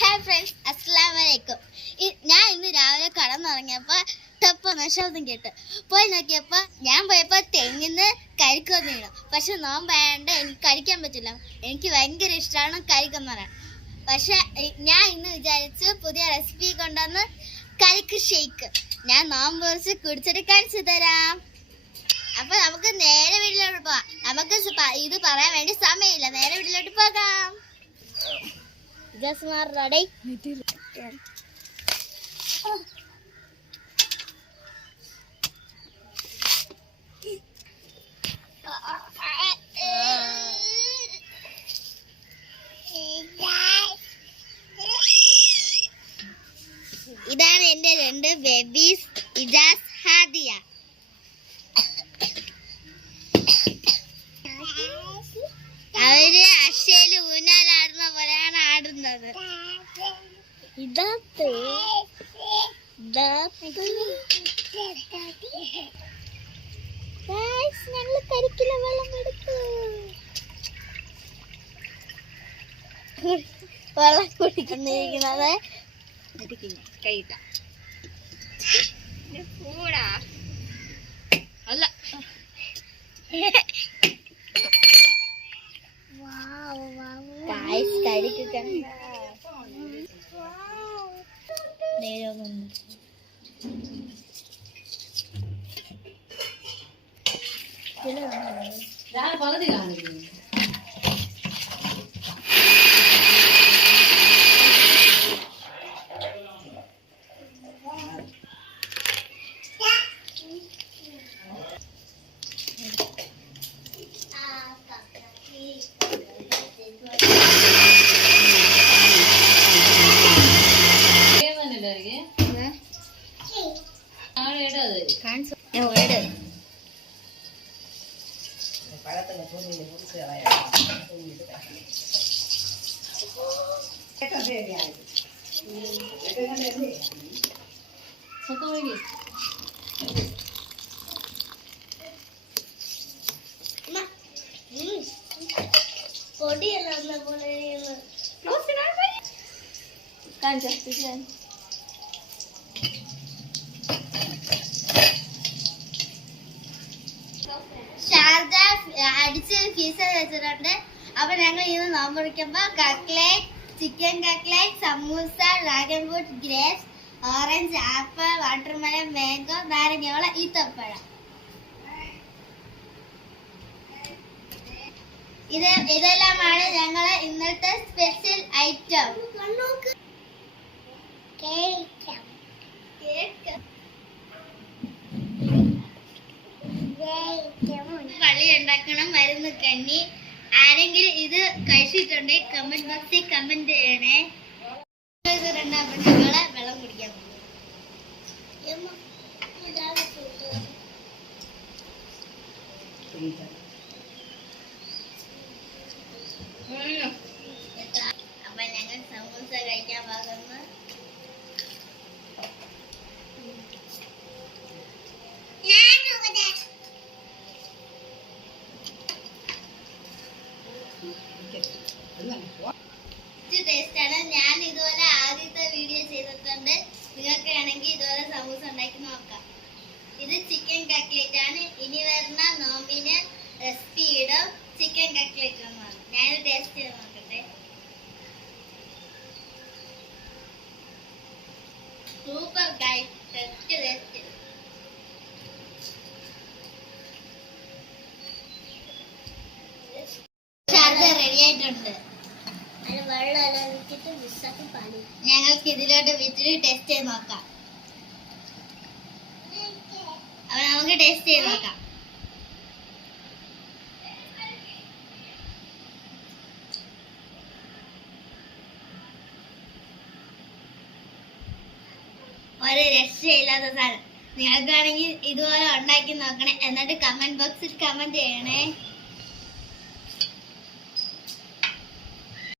Hi friends, അസ്സലാമു അലൈക്കും. ഞാൻ ഇന്ന് രാവിലെ കടന്നിറങ്ങിയപ്പോൾ ടപ്പൊന്ന് ശബ്ദം കേട്ട് പോയി നോക്കിയപ്പോൾ ഞാൻ പോയപ്പോൾ തെങ്ങിന്ന് കരിക്ക് വന്ന് വീണു. പക്ഷെ നോമ്പായതുകൊണ്ട് എനിക്ക് കഴിക്കാൻ പറ്റില്ല. എനിക്ക് ഭയങ്കര ഇഷ്ടമാണ് കരിക്കെന്ന് പറയാൻ. പക്ഷെ ഞാൻ ഇന്ന് വിചാരിച്ചു പുതിയ റെസിപ്പി കൊണ്ടുവന്ന് കരിക്ക് ഷേക്ക് ഞാൻ നോമ്പ് കുറച്ച് കുടിച്ചിട്ട് കാണിച്ചു തരാം. അപ്പൊ നമുക്ക് നേരെ വീട്ടിലോട്ട് പോകാം. നമുക്ക് ഇത് പറയാൻ വേണ്ടി സമയമില്ല. നേരെ വീട്ടിലോട്ട് പോകാം. ready? ഇതാണ് എന്റെ രണ്ട് ബേബീസ്, ഇജാസ്, ഹാദിയ. അവര് അക്ഷയില് ഊഞ്ഞാലാടുന്ന പോലെയാണ് ആടുന്നത്. ഞങ്ങള് കരിക്കില വെള്ളം വെള്ളം കുടിക്കുന്നിരിക്കുന്നത് കഴിക്ക കൂടാ അല്ല. കരിക്ക് പകുതി കാണിക്കുന്നു. പൊടിയല്ല പോലെ ഷാർജ അടിച്ച് ഫീസ് വെച്ചിട്ടുണ്ട്. അപ്പൊ ഞങ്ങൾ ഇന്ന് നോമ്പ് മുറിക്കുമ്പോ cutlet, chicken cutlet, samosa, dragon fruit, grapes, orange, apple, watermelon, mango, നാരങ്ങ, ഈത്തപ്പഴം. ഇതെല്ലാമാണ് ഞങ്ങളെ ഇന്നത്തെ സ്പെഷ്യൽ ഐറ്റം. കളി ഉണ്ടാക്കണം മരുന്ന് കഞ്ഞി. ആരെങ്കിലും ഇത് കഴിച്ചിട്ടുണ്ടെങ്കിൽ കമന്റ് ബോക്സിൽ കമന്റ് ചെയ്യണേ. രണ്ടാമത് ഞങ്ങളെ വെള്ളം കുടിക്കാൻ അപ്പൊ ഞങ്ങൾ സമൂസ കഴിക്കാൻ പോകുന്നു. ടേസ്റ്റാണ്. ഞാൻ ഇതുപോലെ ആദ്യത്തെ വീഡിയോ ചെയ്തിട്ടുണ്ട്. നിങ്ങൾക്ക് വേണമെങ്കിൽ ഇതുപോലെ സമൂസ ഉണ്ടാക്കി നോക്കാം. ഇത് ചിക്കൻ കട്ട്ലേറ്റ് ആണ്. ഇനി വരുന്ന നോമ്പിന് റെസിപ്പി ഇടും. ചിക്കൻ കട്ട്ലേറ്റ് എന്നാണ്. ഞാനത് ടേസ്റ്റ് ചെയ്ത് നോക്കട്ടെ. Super guys, taste. റെഡി ആയിട്ടുണ്ട്. ഞങ്ങൾക്ക് ഇതിലോട്ട് വിറ്റിട്ട് ടെസ്റ്റ് ചെയ്ത് നോക്കാം. അപ്പൊ നമുക്ക് ടേസ്റ്റ് ചെയ്ത് നോക്കാം. ഒരു രക്ഷയില്ലാത്ത സാധനം. നിങ്ങൾക്കാണെങ്കിൽ ഇതുപോലെ ഉണ്ടാക്കി നോക്കണേ. എന്നിട്ട് കമന്റ് ബോക്സിൽ കമന്റ് ചെയ്യണേ.